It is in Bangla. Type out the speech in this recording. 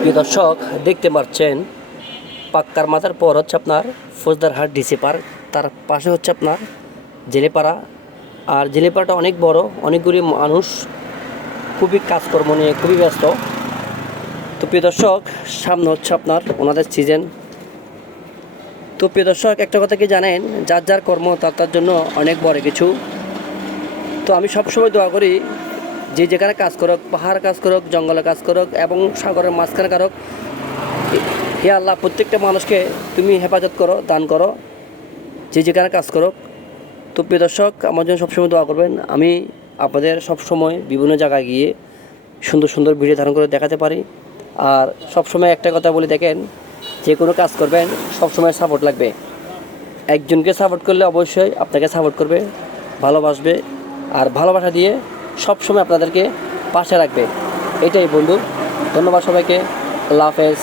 প্রিয় দর্শক, দেখতে পাচ্ছেন পাক্কার মাথার পর হচ্ছে আপনার ফৌজদারহাট ডিসি পার্ক, তার পাশে হচ্ছে আপনার জেলেপাড়া। আর জেলেপাড়াটা অনেক বড়, অনেকগুলি মানুষ খুবই কাজকর্ম নিয়ে খুবই ব্যস্ত। তো প্রিয় দর্শক, সামনে হচ্ছে আপনার ওনাদের সিজন। তো প্রিয় দর্শক, একটা কথা কি জানেন, যার যার কর্ম তার তার জন্য অনেক বড় কিছু। তো আমি সবসময় দোয়া করি, যে যেখানে কাজ করুক, পাহাড় কাজ করুক, জঙ্গলে কাজ করুক এবং সাগরের মাঝখানে কারক, হে আল্লাহ, প্রত্যেকটা মানুষকে তুমি হেফাজত করো, দান করো, যে যেখানে কাজ করুক। তো প্রিয় দর্শক, আমার জন্য সবসময় দোয়া করবেন। আমি আপনাদের সবসময় বিভিন্ন জায়গায় গিয়ে সুন্দর সুন্দর ভিডিও ধারণ করে দেখাতে পারি। আর সবসময় একটা কথা বলে, দেখেন, যে কোনো কাজ করবেন সবসময় সাপোর্ট লাগবে। একজনকে সাপোর্ট করলে অবশ্যই আপনাকে সাপোর্ট করবে, ভালোবাসবে, আর ভালোবাসা দিয়ে সবসময় আপনাদেরকে পাশে রাখবে। এটাই বন্ধু। ধন্যবাদ সবাইকে। আল্লাহ হাফেজ।